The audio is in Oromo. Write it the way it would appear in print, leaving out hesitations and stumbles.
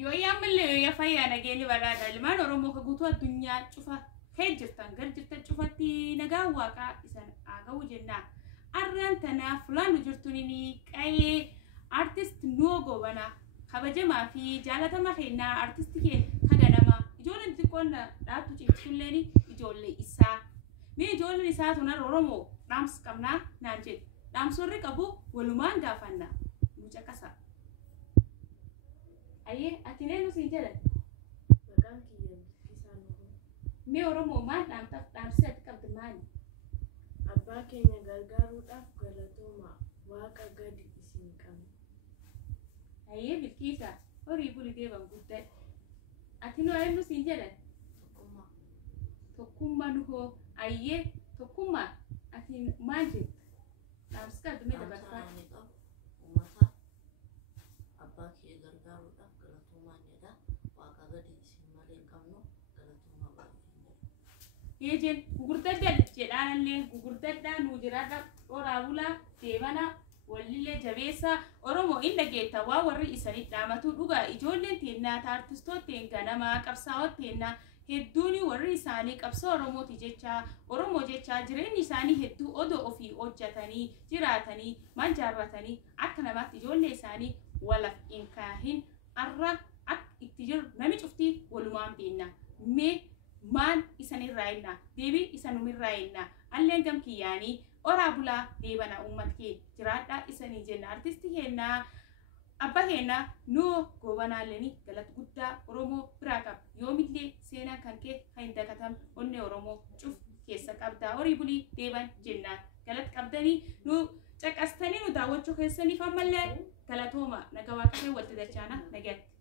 yoo yaamillee yoo fayyaa nageenya badhaadha ilmaan Oromoo kaguutuu addunyaa cufa kee jirtan gar jirtan cufatti nagaa waaqaa isan aaga'u jennaa arraan tanaaf fulaan jirtunini qayee artist Nuwo Gobanaa kabajamaa fi jaalatamaa kennaa artisti keenya kaganama ijoolleen xiqqoon dhaabtu cimsulleeni ijoollee isaa mee ijoolleen isaa tunar Oromoo dhaams qabnaa naan jedhe dhaamsorri qabu walumaan gaafanna mucaa qasa aye atine no sinjala Maqaan kiyya Bilkiisaa Nuhoo. mee Oromoo maal dhaamsi ati qabdu maali Abbaa keenya gargaaruudhaaf galatooma waaqa gadi isin qabna. aye Bilkiisaa horii buli deeban guddaa ati no aynu sinjala tokkummaa Nuhoo aye tokkummaa ati maal jettu dhaamsi qabdu mee dabarfaa ummata abbaa kee gargaaruudhaaf galatoomaa jedha waaqa gadi isin malee hin qabnu galatoomaa baay'ee yejen gugurdadda jedhaanallee gugurdadda nu jiraadha oraabula deebana wallillee jabeessa Oromoo inda geetta waa warri isanii dhaamatu dhugaa ijoolleen teennaa artistooteen ganamaa qabsaa'otteenna hedduuni warri isaanii qabsoo Oromooti jecha Oromoo jecha jireenyi isaanii hedduu odoo ofii hojjetanii jiraatanii maal jaarratanii akka namaatti ijoollee isaanii walaf hin kaahin arra akka itti jiru nami cuftii walumaan beekna mee maan isanirraa hinna deebii isanumirraa hinna alleen gam kiyyaanii oraabulaa deebana ummat kee jiraadhaa isanii jenna artisti keenna abba keenya Nuwo Gobanaallee galata guddaa Oromoo biraa qaba yoomillee seenaa kan kee hin dagatam onne Oromoo cuf keessa qabdaa horii bulii deeban jennaan galata qabdanii nu caqastanii nu daawwachuu keessaniif ammallee galatooma nagaa waaqaa walitti dachaana nagaatti